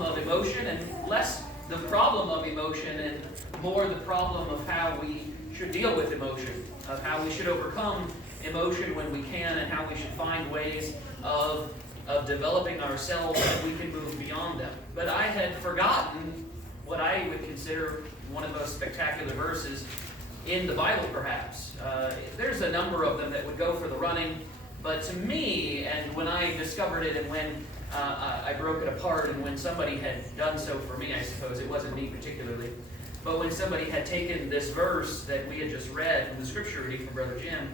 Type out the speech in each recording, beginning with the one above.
of emotion and less the problem of emotion and more the problem of how we should deal with emotion, of how we should overcome emotion when we can, and how we should find ways of developing ourselves so that we can move beyond them. But I had forgotten what I would consider one of the most spectacular verses in the Bible, perhaps. There's a number of them that would go for the running, but to me, and when I discovered it and when I broke it apart, and when somebody had done so for me, I suppose, it wasn't me particularly, but when somebody had taken this verse that we had just read from the scripture reading from Brother Jim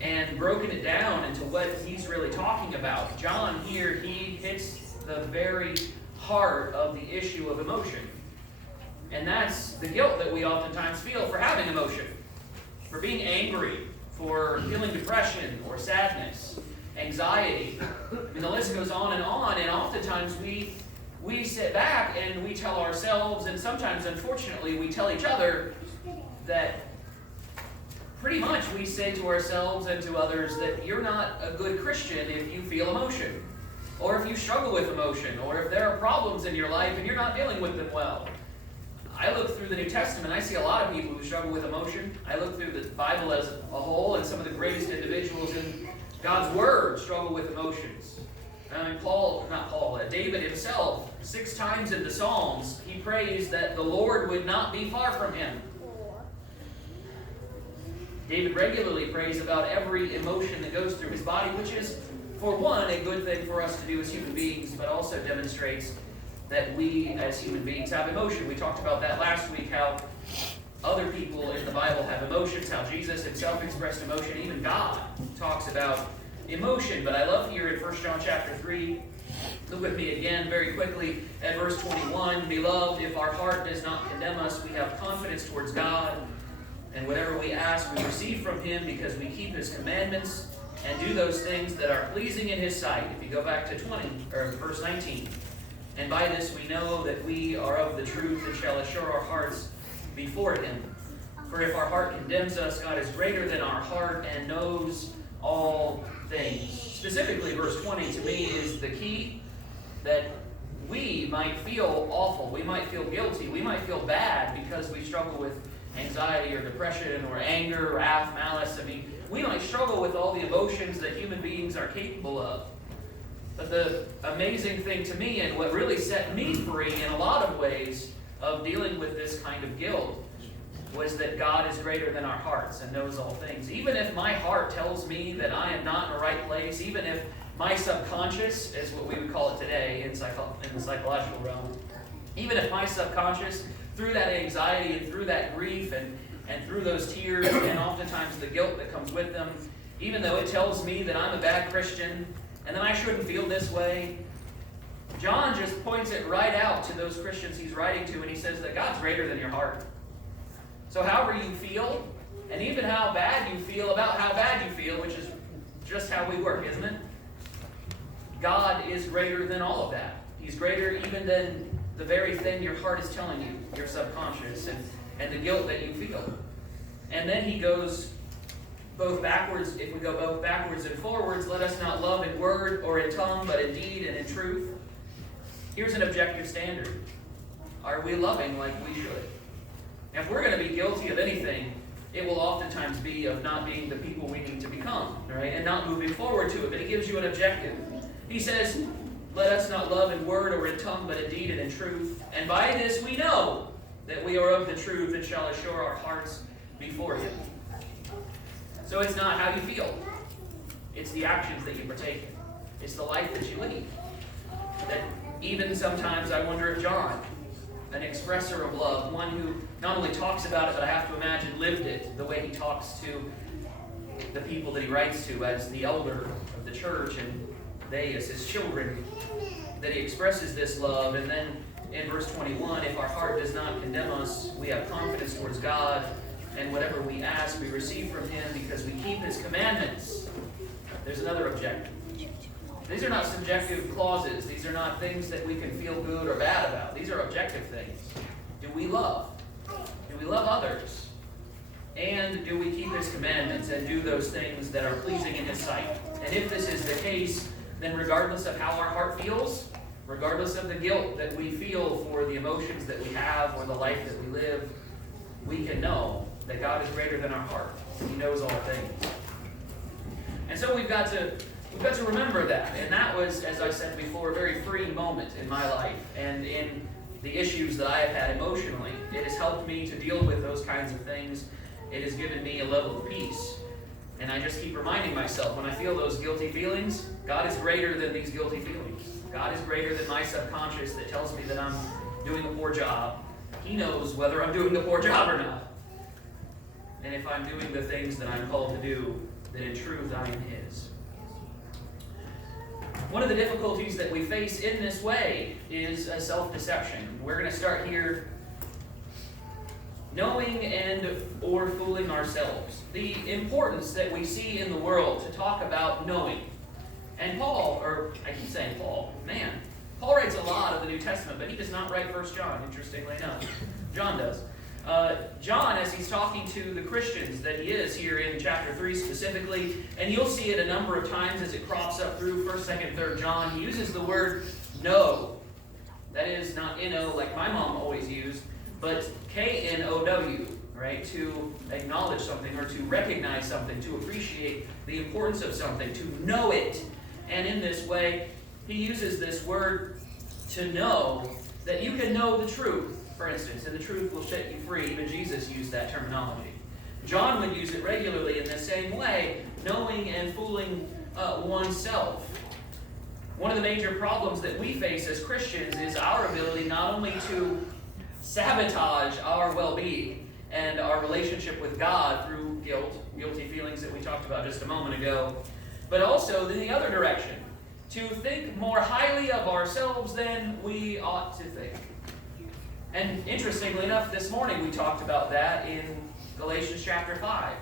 and broken it down into what he's really talking about. John here, he hits the very heart of the issue of emotion. And that's the guilt that we oftentimes feel for having emotion, for being angry, for feeling depression or sadness, anxiety. I mean, the list goes on, and oftentimes we sit back and we tell ourselves, and sometimes, unfortunately, we tell each other that pretty much we say to ourselves and to others that you're not a good Christian if you feel emotion, or if you struggle with emotion, or if there are problems in your life and you're not dealing with them well. I look through the New Testament, I see a lot of people who struggle with emotion. I look through the Bible as a whole, and some of the greatest individuals in God's Word struggle with emotions. I mean, David himself, 6 times in the Psalms, he prays that the Lord would not be far from him. David regularly prays about every emotion that goes through his body, which is, for one, a good thing for us to do as human beings, but also demonstrates that we as human beings have emotion. We talked about that last week, how other people in the Bible have emotions, how Jesus himself expressed emotion. Even God talks about emotion. But I love here in 1 John chapter 3, look with me again very quickly at verse 21. Beloved, if our heart does not condemn us, we have confidence towards God, and whatever we ask we receive from him, because we keep his commandments and do those things that are pleasing in his sight. If you go back to verse 19. And by this we know that we are of the truth, and shall assure our hearts before him. For if our heart condemns us, God is greater than our heart and knows all things. Specifically, verse 20 to me is the key, that we might feel awful, we might feel guilty, we might feel bad because we struggle with anxiety or depression or anger, wrath, malice. I mean, we might struggle with all the emotions that human beings are capable of. But the amazing thing to me, and what really set me free in a lot of ways of dealing with this kind of guilt, was that God is greater than our hearts and knows all things. Even if my heart tells me that I am not in the right place, even if my subconscious, is what we would call it today in the psychological realm, even if my subconscious, through that anxiety and through that grief and through those tears and oftentimes the guilt that comes with them, even though it tells me that I'm a bad Christian and that I shouldn't feel this way, John just points it right out to those Christians he's writing to, and he says that God's greater than your heart. So however you feel, and even how bad you feel about how bad you feel, which is just how we work, isn't it? God is greater than all of that. He's greater even than the very thing your heart is telling you, your subconscious, and the guilt that you feel. And then he goes both backwards. If we go both backwards and forwards, let us not love in word or in tongue, but in deed and in truth. Here's an objective standard. Are we loving like we should? Now, if we're going to be guilty of anything, it will oftentimes be of not being the people we need to become, right? And not moving forward to it. But he gives you an objective. He says, let us not love in word or in tongue, but in deed and in truth. And by this we know that we are of the truth, and shall assure our hearts before him. So it's not how you feel. It's the actions that you partake in. It's the life that you lead. That even sometimes I wonder if John, an expresser of love, one who not only talks about it, but I have to imagine lived it, the way he talks to the people that he writes to as the elder of the church, and they as his children, that he expresses this love. And then in verse 21, if our heart does not condemn us, we have confidence towards God, and whatever we ask, we receive from him, because we keep his commandments. There's another objective. These are not subjective clauses. These are not things that we can feel good or bad about. These are objective things. Do we love? Do we love others? And do we keep his commandments and do those things that are pleasing in his sight? And if this is the case, then regardless of how our heart feels, regardless of the guilt that we feel for the emotions that we have or the life that we live, we can know that God is greater than our heart. He knows all things. And so we've got to remember that. And that was, as I said before, a very freeing moment in my life and in the issues that I have had emotionally. It has helped me to deal with those kinds of things. It has given me a level of peace. And I just keep reminding myself, when I feel those guilty feelings, God is greater than these guilty feelings. God is greater than my subconscious that tells me that I'm doing a poor job. He knows whether I'm doing a poor job or not. And if I'm doing the things that I'm called to do, then in truth I am His. One of the difficulties that we face in this way is a self-deception. We're going to start here. Knowing and or fooling ourselves. The importance that we see in the world to talk about knowing. And Paul writes a lot of the New Testament, but he does not write 1 John, interestingly enough. John does. John, as he's talking to the Christians that he is here in chapter 3 specifically, and you'll see it a number of times as it crops up through 1st, 2nd, 3rd John, he uses the word know. That is not N-O like my mom always used, but K-N-O-W, right? To acknowledge something or to recognize something, to appreciate the importance of something, to know it. And in this way, he uses this word to know, that you can know the truth, for instance, and the truth will set you free. Even Jesus used that terminology. John would use it regularly in the same way, knowing and fooling oneself. One of the major problems that we face as Christians is our ability not only to sabotage our well-being and our relationship with God through guilty feelings that we talked about just a moment ago, but also in the other direction, to think more highly of ourselves than we ought to think. And interestingly enough, this morning we talked about that in Galatians chapter 5,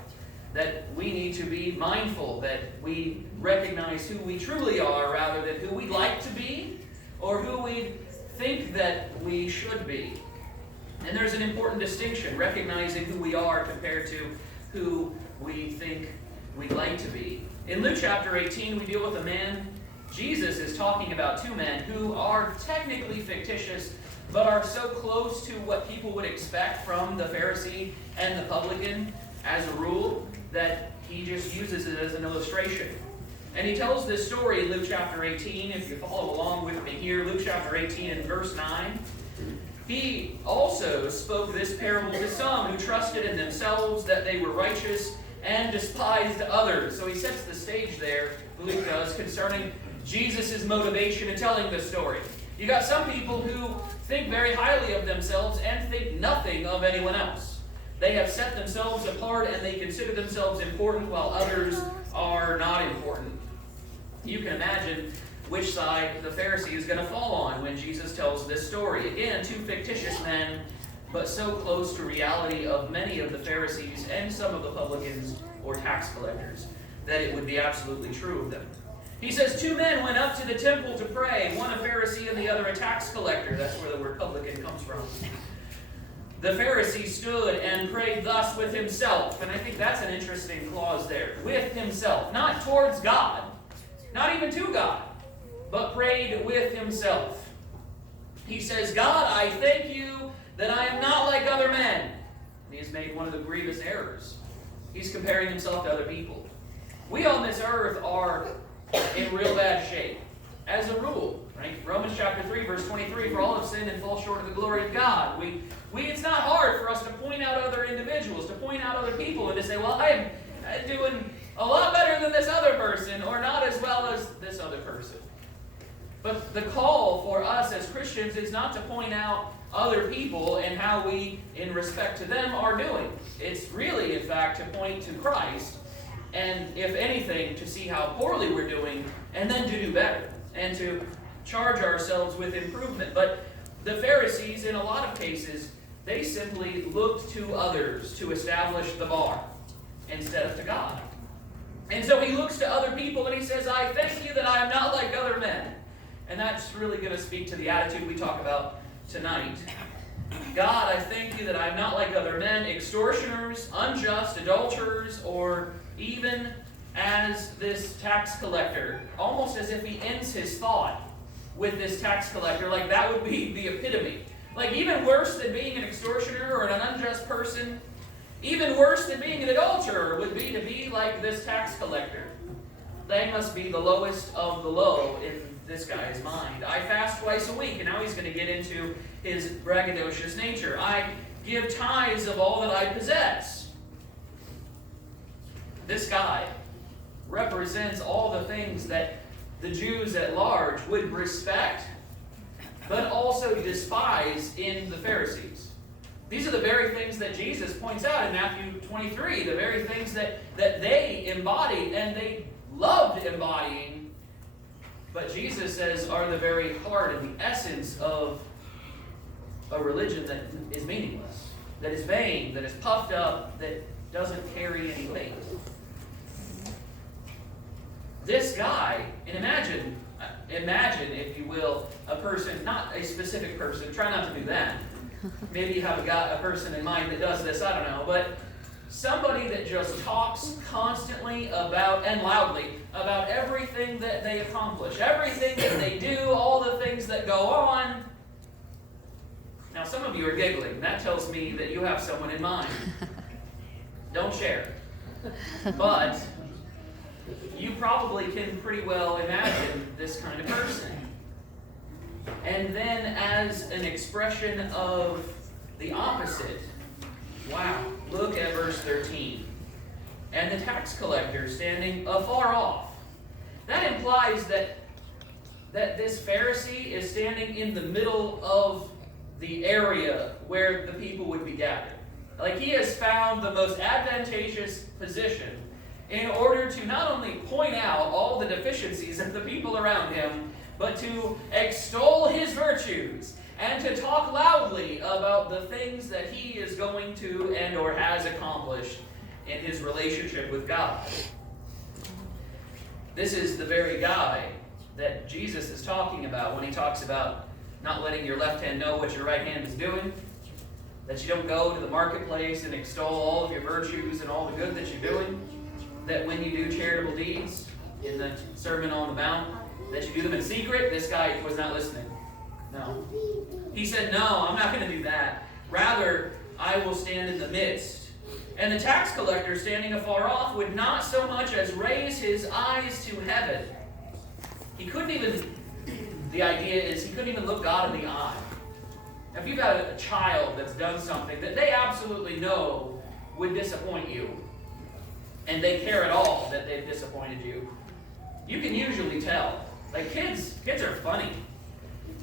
that we need to be mindful that we recognize who we truly are rather than who we'd like to be or who we think that we should be. And there's an important distinction, recognizing who we are compared to who we think we'd like to be. In Luke chapter 18, we deal with a man. Jesus is talking about two men who are technically fictitious, but are so close to what people would expect from the Pharisee and the publican as a rule that he just uses it as an illustration. And he tells this story in Luke chapter 18. If you follow along with me here, Luke chapter 18 and verse 9. He also spoke this parable to some who trusted in themselves that they were righteous and despised others. So he sets the stage there, Luke does, concerning Jesus' motivation in telling this story. You got some people who think very highly of themselves and think nothing of anyone else. They have set themselves apart and they consider themselves important while others are not important. You can imagine which side the Pharisee is going to fall on when Jesus tells this story. Again, two fictitious men, but so close to reality of many of the Pharisees and some of the publicans or tax collectors that it would be absolutely true of them. He says, two men went up to the temple to pray, one a Pharisee and the other a tax collector. That's where the word publican comes from. The Pharisee stood and prayed thus with himself. And I think that's an interesting clause there. With himself. Not towards God. Not even to God. But prayed with himself. He says, God, I thank you that I am not like other men. And he has made one of the grievous errors. He's comparing himself to other people. We on this earth are in real bad shape. As a rule, right? Romans chapter 3, verse 23, for all have sinned and fall short of the glory of God. It's not hard for us to point out other individuals, to point out other people, and to say, well, I'm doing a lot better than this other person, or not as well as this other person. But the call for us as Christians is not to point out other people and how we, in respect to them, are doing. It's really, in fact, to point to Christ, and if anything, to see how poorly we're doing, and then to do better, and to charge ourselves with improvement. But the Pharisees, in a lot of cases, they simply looked to others to establish the bar, instead of to God. And so he looks to other people and he says, I thank you that I am not like other men. And that's really going to speak to the attitude we talk about tonight. God, I thank you that I am not like other men, extortioners, unjust, adulterers, or even as this tax collector, almost as if he ends his thought with this tax collector. Like, that would be the epitome. Like, even worse than being an extortioner or an unjust person, even worse than being an adulterer would be to be like this tax collector. They must be the lowest of the low in this guy's mind. I fast twice a week, and now he's going to get into his braggadocious nature. I give tithes of all that I possess. This guy represents all the things that the Jews at large would respect, but also despise in the Pharisees. These are the very things that Jesus points out in Matthew 23, the very things that they embodied and they loved embodying, but Jesus says are the very heart and the essence of a religion that is meaningless, that is vain, that is puffed up, that doesn't carry any weight. This guy, and imagine, if you will, a person, not a specific person, try not to do that. Maybe you have a person in mind that does this, I don't know, but somebody that just talks constantly about, and loudly, about everything that they accomplish, everything that they do, all the things that go on. Now, some of you are giggling. That tells me that you have someone in mind. Don't share. But you probably can pretty well imagine this kind of person. And then as an expression of the opposite, wow, look at verse 13. And the tax collector standing afar off. That implies that this Pharisee is standing in the middle of the area where the people would be gathered. Like, he has found the most advantageous position in order to not only point out all the deficiencies of the people around him, but to extol his virtues and to talk loudly about the things that he is going to and or has accomplished in his relationship with God. This is the very guy that Jesus is talking about when he talks about not letting your left hand know what your right hand is doing, that you don't go to the marketplace and extol all of your virtues and all the good that you're doing, that when you do charitable deeds in the Sermon on the Mount, that you do them in secret. This guy was not listening. No. He said, no, I'm not going to do that. Rather, I will stand in the midst. And the tax collector, standing afar off, would not so much as raise his eyes to heaven. He couldn't even, the idea is, he couldn't even look God in the eye. Now, if you've got a child that's done something that they absolutely know would disappoint you, and they care at all that they've disappointed you, you can usually tell. Like, kids are funny.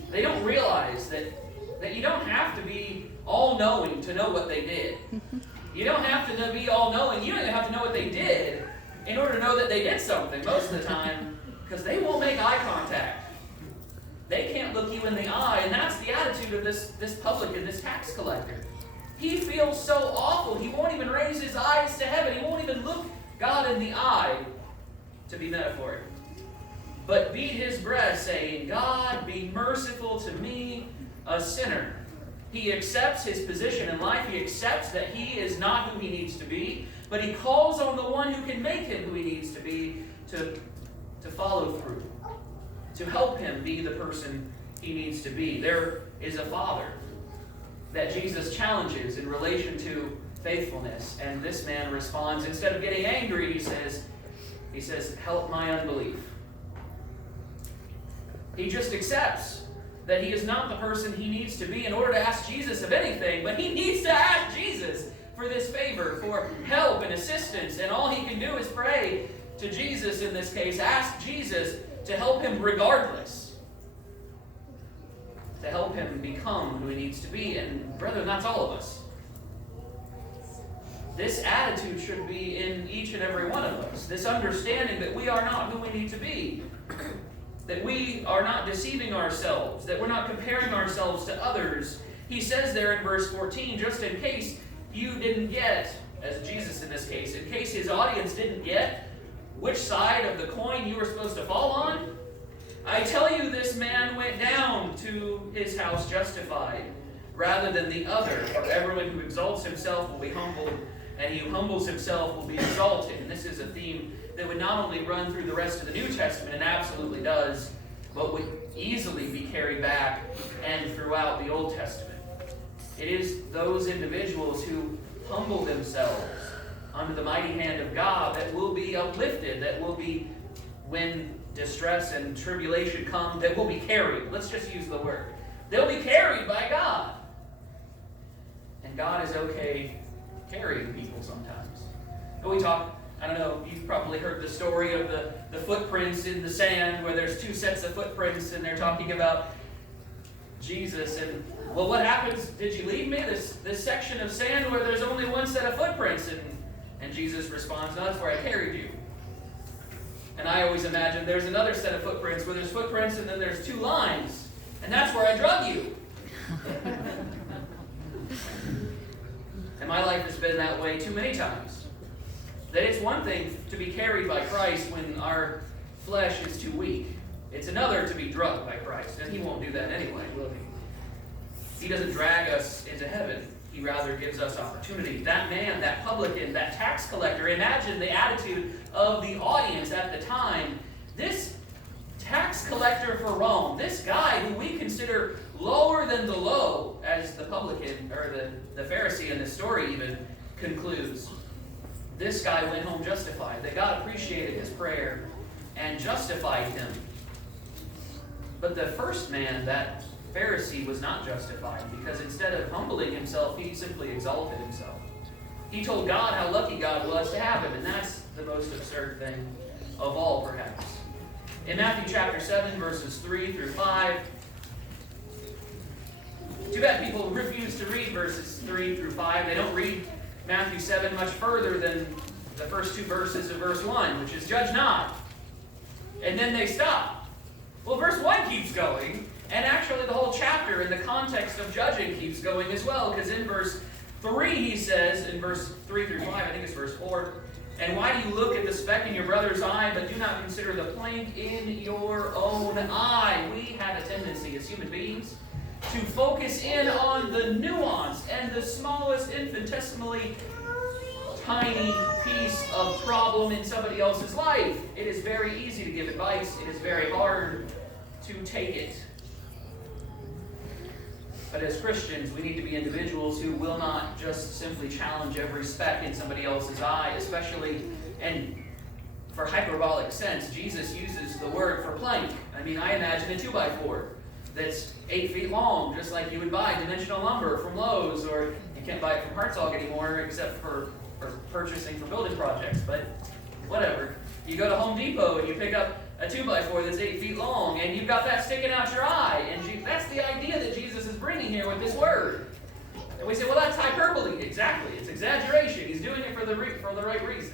They don't realize that you don't have to be all-knowing to know what they did. You don't have to be all-knowing. You don't even have to know what they did in order to know that they did something most of the time, because they won't make eye contact. They can't look you in the eye, and that's the attitude of this publican, this tax collector. He feels so awful, he won't even raise his eyes to heaven. He won't even look God in the eye, to be metaphoric, but beat his breast, saying, God, be merciful to me, a sinner. He accepts his position in life. He accepts that he is not who he needs to be, but he calls on the one who can make him who he needs to be to follow through, to help him be the person he needs to be. There is a father that Jesus challenges in relation to faithfulness, and this man responds. Instead of getting angry, he says, help my unbelief. He just accepts that he is not the person he needs to be in order to ask Jesus of anything, but he needs to ask Jesus for this favor, for help and assistance, and all he can do is pray to Jesus in this case, ask Jesus to help him regardless, to help him become who he needs to be. And brethren, that's all of us. This attitude should be in each and every one of us, this understanding that we are not who we need to be, that we are not deceiving ourselves, that we're not comparing ourselves to others. He says there in verse 14, just in case you didn't get, as Jesus in this case, in case his audience didn't get which side of the coin you were supposed to fall on, I tell you, this man went down to his house justified rather than the other. For everyone who exalts himself will be humbled, and he who humbles himself will be exalted. And this is a theme that would not only run through the rest of the New Testament, and absolutely does, but would easily be carried back and throughout the Old Testament. It is those individuals who humble themselves under the mighty hand of God that will be uplifted, that will be, when distress and tribulation come, that will be carried. Let's just use the word. They'll be carried by God. And God is okay carrying people sometimes. We talk, I don't know, you've probably heard the story of the footprints in the sand, where there's two sets of footprints, and they're talking about Jesus. And, well, what happens? Did you leave me? This section of sand where there's only one set of footprints. And Jesus responds, no, that's where I carried you. And I always imagine there's another set of footprints where there's footprints and then there's two lines. And that's where I drug you. And my life has been that way too many times. That it's one thing to be carried by Christ when our flesh is too weak. It's another to be drugged by Christ. And He won't do that anyway, will He? He doesn't drag us into heaven. He rather gives us opportunity. That man, that publican, that tax collector, imagine the attitude of the audience at the time. This tax collector for Rome, this guy who we consider lower than the low, as the publican, or the Pharisee in this story even concludes. This guy went home justified. That God appreciated his prayer and justified him. But the first man, that Pharisee, was not justified, because instead of humbling himself, he simply exalted himself. He told God how lucky God was to have him, and that's the most absurd thing of all, perhaps. In Matthew chapter 7, verses 3 through 5, too bad people refuse to read verses 3 through 5. They don't read Matthew 7 much further than the first two verses of verse 1, which is, judge not. And then they stop. Well, verse 1 keeps going, and actually the whole chapter in the context of judging keeps going as well, because in verse 3 he says, in verse 3 through 5, I think it's verse 4, and why do you look at the speck in your brother's eye, but do not consider the plank in your own eye? We have a tendency as human beings to focus in on the nuance and the smallest infinitesimally tiny piece of problem in somebody else's life. It is very easy to give advice. It is very hard to take it. But as Christians, we need to be individuals who will not just simply challenge every speck in somebody else's eye, especially, and for hyperbolic sense, Jesus uses the word for plank. I mean, I imagine a 2x4 that's 8 feet long, just like you would buy dimensional lumber from Lowe's, or you can't buy it from Hartzog anymore, except for purchasing for building projects, but whatever. You go to Home Depot and you pick up a 2x4 that's 8 feet long, and you've got that sticking out your eye, and that's the idea that Jesus is bringing here with this word. And we say, well, that's hyperbole. Exactly. It's exaggeration. He's doing it for the right reason.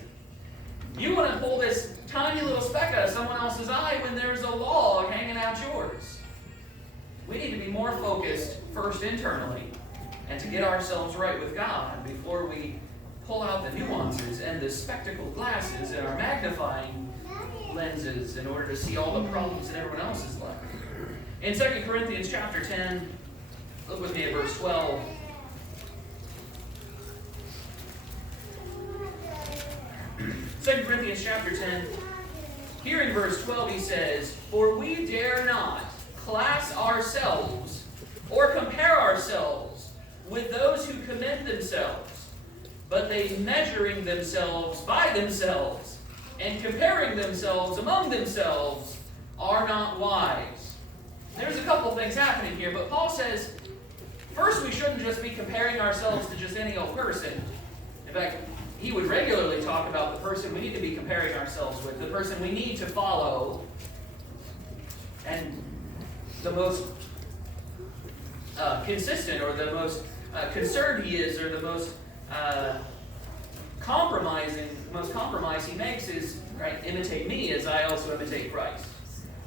You want to pull this tiny little speck out of someone else's eye when there's a log hanging out yours. We need to be more focused first internally and to get ourselves right with God before we pull out the nuances and the spectacle glasses and our magnifying lenses in order to see all the problems in everyone else's life. In 2 Corinthians chapter 10, look with me at verse 12. Second Corinthians chapter 10, here in verse 12 he says, for we dare not class ourselves or compare ourselves with those who commend themselves, but they measuring themselves by themselves and comparing themselves among themselves are not wise. There's a couple things happening here, but Paul says, first, we shouldn't just be comparing ourselves to just any old person. In fact, he would regularly talk about the person we need to be comparing ourselves with, the person we need to follow. And the most consistent, or the most concerned he is, or the most compromise he makes is, right, imitate me as I also imitate Christ.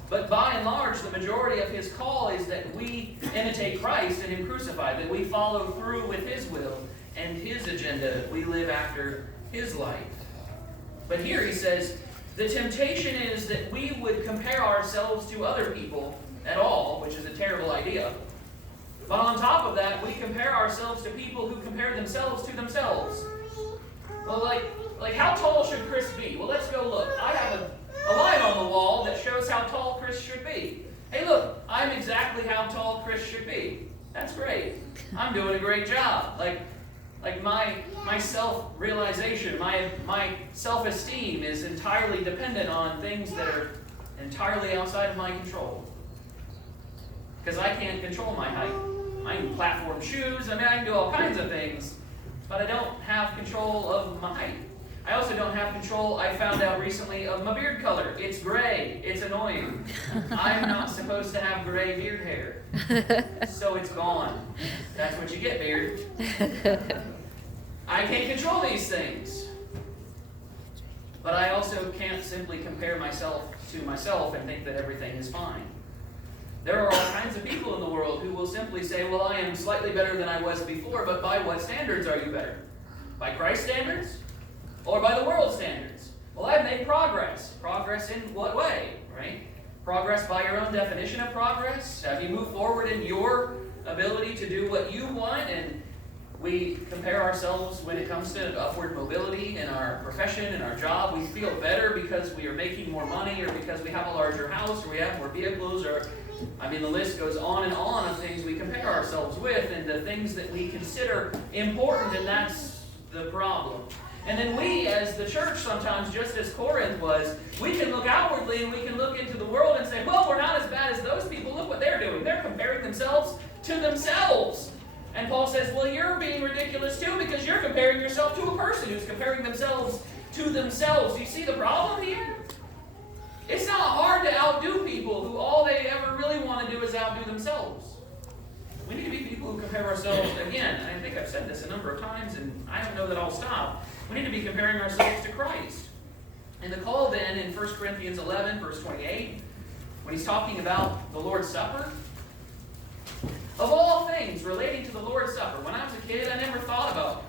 But by and large, the majority of his call is that we imitate Christ and Him crucified, that we follow through with His will and His agenda. We live after His life. But here he says, the temptation is that we would compare ourselves to other people at all, which is a terrible idea. But on top of that, we compare ourselves to people who compare themselves to themselves. Well, like how tall should Chris be? Well, let's go look. I have a line on the wall that shows how tall Chris should be. Hey, look, I'm exactly how tall Chris should be. That's great. I'm doing a great job. Like my self-realization, my self-esteem is entirely dependent on things that are entirely outside of my control. Because I can't control my height. I can platform shoes, I can do all kinds of things, but I don't have control of my height. I also don't have control, I found out recently, of my beard color. It's gray. It's annoying. I'm not supposed to have gray beard hair. So it's gone. That's what you get, beard. I can't control these things. But I also can't simply compare myself to myself and think that everything is fine. There are all kinds of people in the world who will simply say, well, I am slightly better than I was before, but by what standards are you better? By Christ's standards? Or by the world's standards? Well, I've made progress. Progress in what way, right? Progress by your own definition of progress? Have you moved forward in your ability to do what you want? And we compare ourselves when it comes to upward mobility in our profession, in our job. We feel better because we are making more money, or because we have a larger house, or we have more vehicles, or the list goes on and on of things we compare ourselves with, and the things that we consider important, and that's the problem. And then we, as the church, sometimes, just as Corinth was, we can look outwardly and we can look into the world and say, well, we're not as bad as those people. Look what they're doing. They're comparing themselves to themselves. And Paul says, well, you're being ridiculous too, because you're comparing yourself to a person who's comparing themselves to themselves. Do you see the problem here? It's not hard to outdo people who all they ever really want to do is outdo themselves. We need to be people who compare ourselves, again, I think I've said this a number of times, and I don't know that I'll stop. We need to be comparing ourselves to Christ. And the call then in 1 Corinthians 11, verse 28, when he's talking about the Lord's Supper, of all things relating to the Lord's Supper, when I was a kid, I never thought about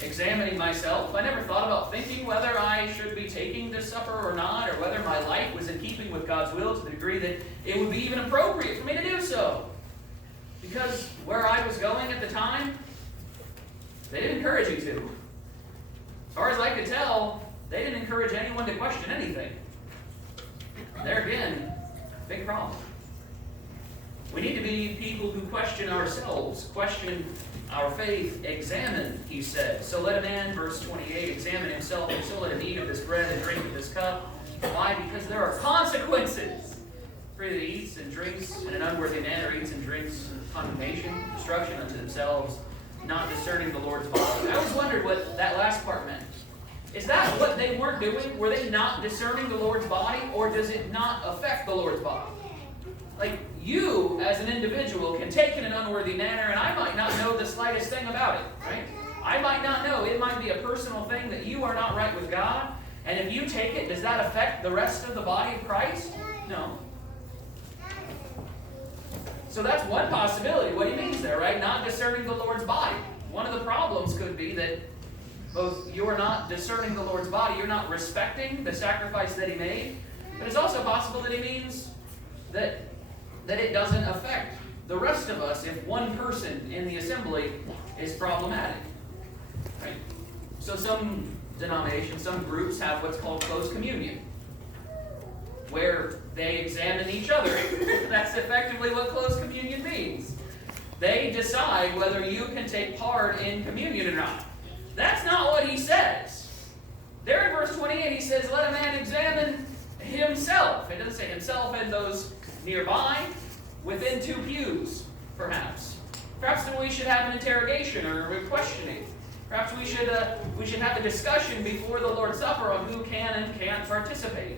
examining myself. I never thought about thinking whether I should be taking this supper or not, or whether my life was in keeping with God's will to the degree that it would be even appropriate for me to do so. Because where I was going at the time, they didn't encourage you to. As far as I could tell, they didn't encourage anyone to question anything. There again, big problem. We need to be people who question ourselves, question our faith, examine, he said. So let a man, verse 28, examine himself, and so let him eat of this bread and drink of this cup. Why? Because there are consequences. For he that eats and drinks in an unworthy manner, eats and drinks condemnation, destruction unto themselves, not discerning the Lord's body. I always wondered what that last part meant. Is that what they weren't doing? Were they not discerning the Lord's body, or does it not affect the Lord's body? Like, you, as an individual, can take it in an unworthy manner, and I might not know the slightest thing about it, right? I might not know. It might be a personal thing that you are not right with God, and if you take it, does that affect the rest of the body of Christ? No. So that's one possibility, what he means there, right? Not discerning the Lord's body. One of the problems could be that both you are not discerning the Lord's body, you're not respecting the sacrifice that he made, but it's also possible that he means that it doesn't affect the rest of us if one person in the assembly is problematic. Right? So some denominations, some groups have what's called close communion, where they examine each other. That's effectively what close communion means. They decide whether you can take part in communion or not. That's not what he says. There in verse 28, he says, let a man examine himself. It doesn't say himself and those nearby, within two pews, perhaps. Perhaps then we should have an interrogation or a questioning. Perhaps we should have a discussion before the Lord's Supper on who can and can't participate.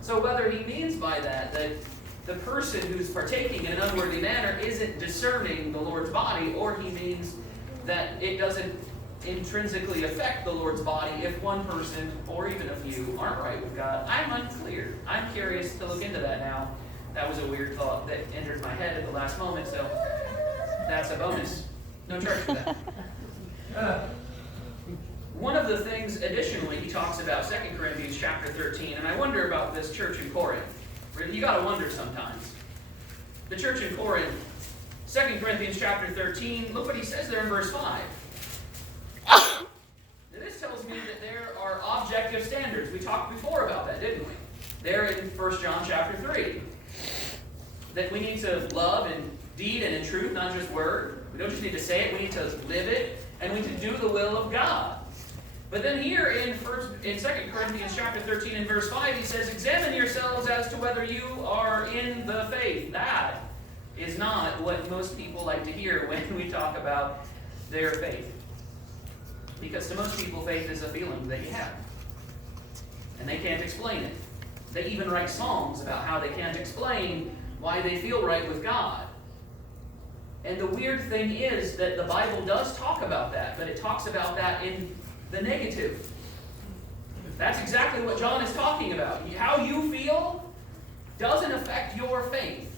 So whether he means by that the person who's partaking in an unworthy manner isn't discerning the Lord's body, or he means that it doesn't intrinsically affect the Lord's body if one person, or even a few, aren't right with God, I'm unclear. I'm curious to look into that now. That was a weird thought that entered my head at the last moment, so that's a bonus. No charge for that. One of the things, additionally, he talks about 2 Corinthians chapter 13, and I wonder about this church in Corinth. You got to wonder sometimes. The church in Corinth, 2 Corinthians chapter 13, look what he says there in verse 5. Now, this tells me that there are objective standards. We talked before about that, didn't we? there in 1 John chapter 3. That we need to love in deed and in truth, not just word. We don't just need to say it, we need to live it, and we need to do the will of God. But then here in 2 Corinthians chapter 13 and verse 5, he says, examine yourselves as to whether you are in the faith. That is not what most people like to hear when we talk about their faith. Because to most people, faith is a feeling that you have. And they can't explain it. They even write songs about how they can't explain why they feel right with God. And the weird thing is that the Bible does talk about that, but it talks about that in the negative. That's exactly what John is talking about. How you feel doesn't affect your faith.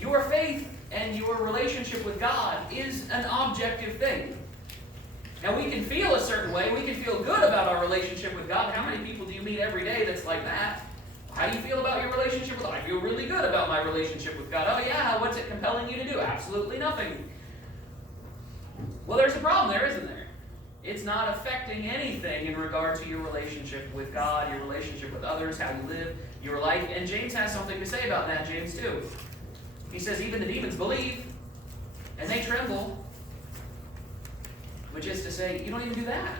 Your faith and your relationship with God is an objective thing. Now, we can feel a certain way. We can feel good about our relationship with God. How many people do you meet every day that's like that? How do you feel about your relationship with God? I feel really good about my relationship with God. Oh, yeah, what's it compelling you to do? Absolutely nothing. Well, there's a problem there, isn't there? It's not affecting anything in regard to your relationship with God, your relationship with others, how you live your life. And James has something to say about that, James 2. He says, even the demons believe, and they tremble. Which is to say, you don't even do that.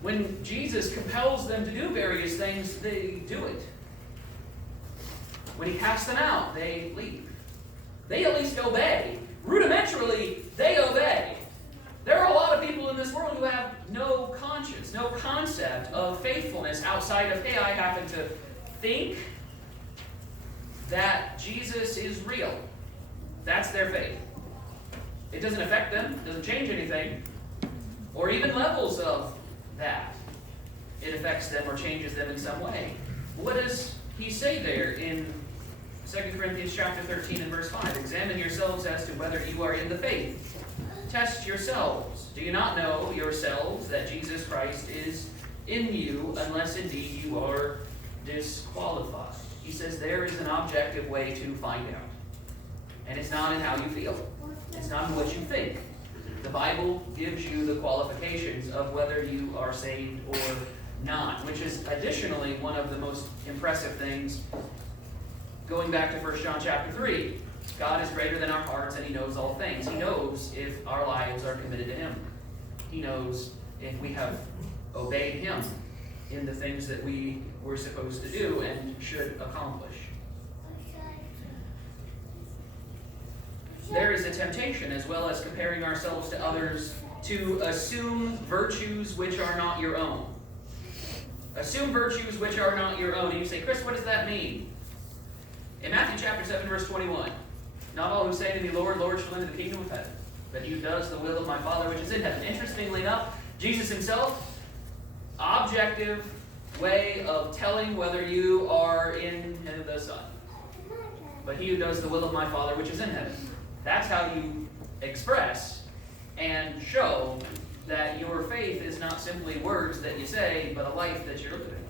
When Jesus compels them to do various things, they do it. When he casts them out, they leave. They at least obey. Rudimentarily, they obey. There are a lot of people in this world who have no conscience, no concept of faithfulness outside of, hey, I happen to think that Jesus is real. That's their faith. It doesn't affect them, it doesn't change anything, or even levels of that. It affects them or changes them in some way. What does he say there in 2 Corinthians chapter 13 and verse 5? Examine yourselves as to whether you are in the faith. Test yourselves. Do you not know yourselves that Jesus Christ is in you, unless indeed you are disqualified? He says there is an objective way to find out. And it's not in how you feel. It's not in what you think. The Bible gives you the qualifications of whether you are saved or not, which is additionally one of the most impressive things. Going back to 1 John chapter 3, God is greater than our hearts and he knows all things. He knows if our lives are committed to him. He knows if we have obeyed him in the things that we were supposed to do and should accomplish. There is a temptation, as well as comparing ourselves to others, to assume virtues which are not your own. Assume virtues which are not your own. And you say, Chris, what does that mean? In Matthew chapter 7, verse 21, not all who say to me, Lord, Lord, shall enter the kingdom of heaven, but he who does the will of my Father which is in heaven. Interestingly enough, Jesus himself, objective way of telling whether you are in the Son. But he who does the will of my Father which is in heaven. That's how you express and show that your faith is not simply words that you say, but a life that you're living.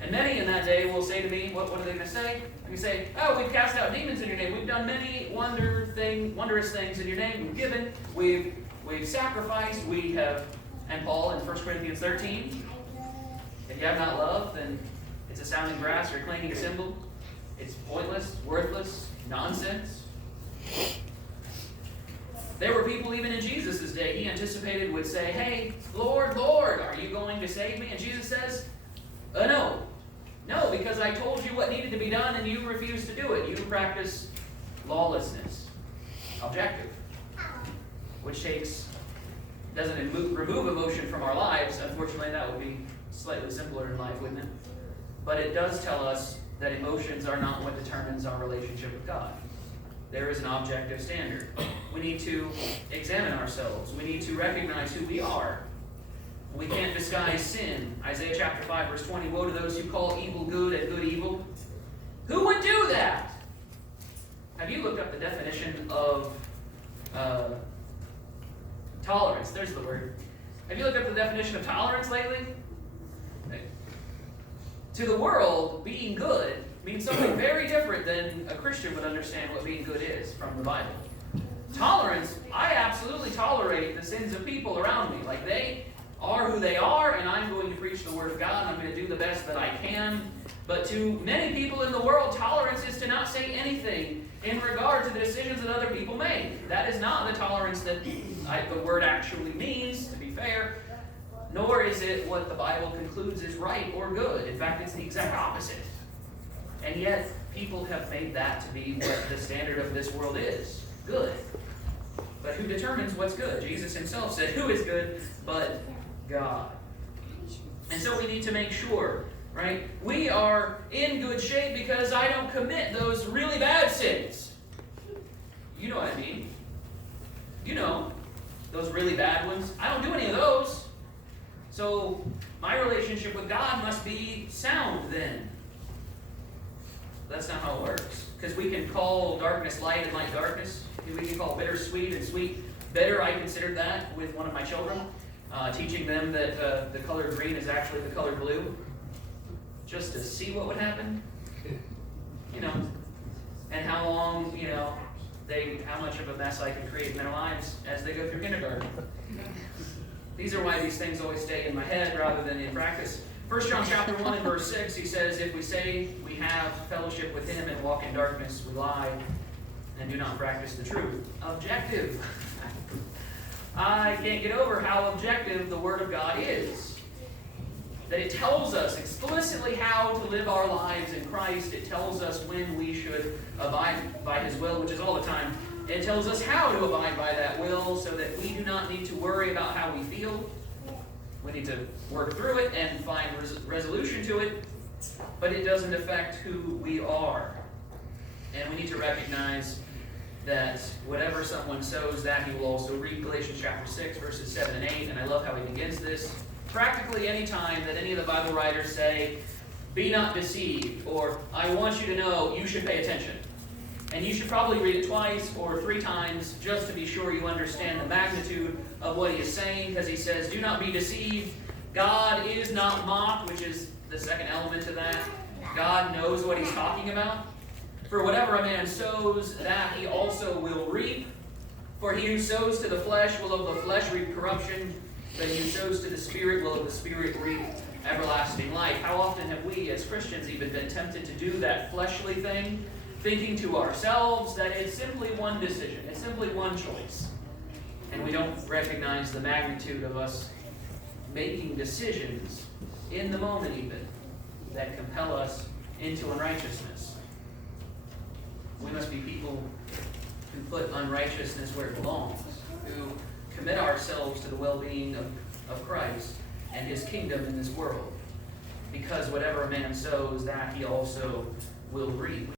And many in that day will say to me, what are they going to say? They're going to say, oh, we've cast out demons in your name. We've done many wondrous things in your name. We've given, we've sacrificed, we have, and Paul in 1 Corinthians 13, if you have not love, then it's a sounding brass or a clanging cymbal. It's pointless, worthless, nonsense. There were people even in Jesus' day he anticipated would say, hey, Lord, Lord, are you going to save me? And Jesus says, no. No, because I told you what needed to be done and you refused to do it. You practice lawlessness. Objective. Which doesn't remove emotion from our lives. Unfortunately, that would be slightly simpler in life, wouldn't it? But it does tell us that emotions are not what determines our relationship with God. There is an objective standard. We need to examine ourselves. We need to recognize who we are. We can't disguise sin. Isaiah chapter 5, verse 20, woe to those who call evil good and good evil. Who would do that? Have you looked up the definition of tolerance? There's the word. Have you looked up the definition of tolerance lately? To the world, being good means something very different than a Christian would understand what being good is from the Bible. Tolerance, I absolutely tolerate the sins of people around me. Like are who they are, and I'm going to preach the Word of God, and I'm going to do the best that I can. But to many people in the world, tolerance is to not say anything in regard to the decisions that other people make. That is not the tolerance that the word actually means, to be fair, nor is it what the Bible concludes is right or good. In fact, it's the exact opposite. And yet, people have made that to be what the standard of this world is, good. But who determines what's good? Jesus himself said, who is good but God? And so we need to make sure, right? We are in good shape because I don't commit those really bad sins. You know what I mean. You know, those really bad ones. I don't do any of those. So my relationship with God must be sound then. That's not how it works. Because we can call darkness light and light darkness. We can call bitter sweet and sweet bitter. I considered that with one of my children, teaching them that the color green is actually the color blue, just to see what would happen. You know, and how long, you know, how much of a mess I can create in their lives as they go through kindergarten. These are why these things always stay in my head rather than in practice. 1 John chapter 1 and verse 6, he says, if we say we have fellowship with him and walk in darkness, we lie and do not practice the truth. Objective. I can't get over how objective the Word of God is. That it tells us explicitly how to live our lives in Christ. It tells us when we should abide by his will, which is all the time. It tells us how to abide by that will so that we do not need to worry about how we feel. We need to work through it and find resolution to it, but it doesn't affect who we are. And we need to recognize that whatever someone sows, that he will also reap. Galatians chapter 6, verses 7 and 8, and I love how he begins this. Practically any time that any of the Bible writers say, be not deceived, or I want you to know, you should pay attention. And you should probably read it twice or 3 times just to be sure you understand the magnitude of what he is saying, because he says, do not be deceived. God is not mocked, which is the second element to that. God knows what he's talking about. For whatever a man sows, that he also will reap. For he who sows to the flesh will of the flesh reap corruption, but he who sows to the Spirit will of the Spirit reap everlasting life. How often have we as Christians even been tempted to do that fleshly thing, thinking to ourselves that it's simply one decision, it's simply one choice. And we don't recognize the magnitude of us making decisions in the moment even that compel us into unrighteousness. We must be people who put unrighteousness where it belongs, who commit ourselves to the well-being of Christ and his kingdom in this world. Because whatever a man sows, that he also will reap.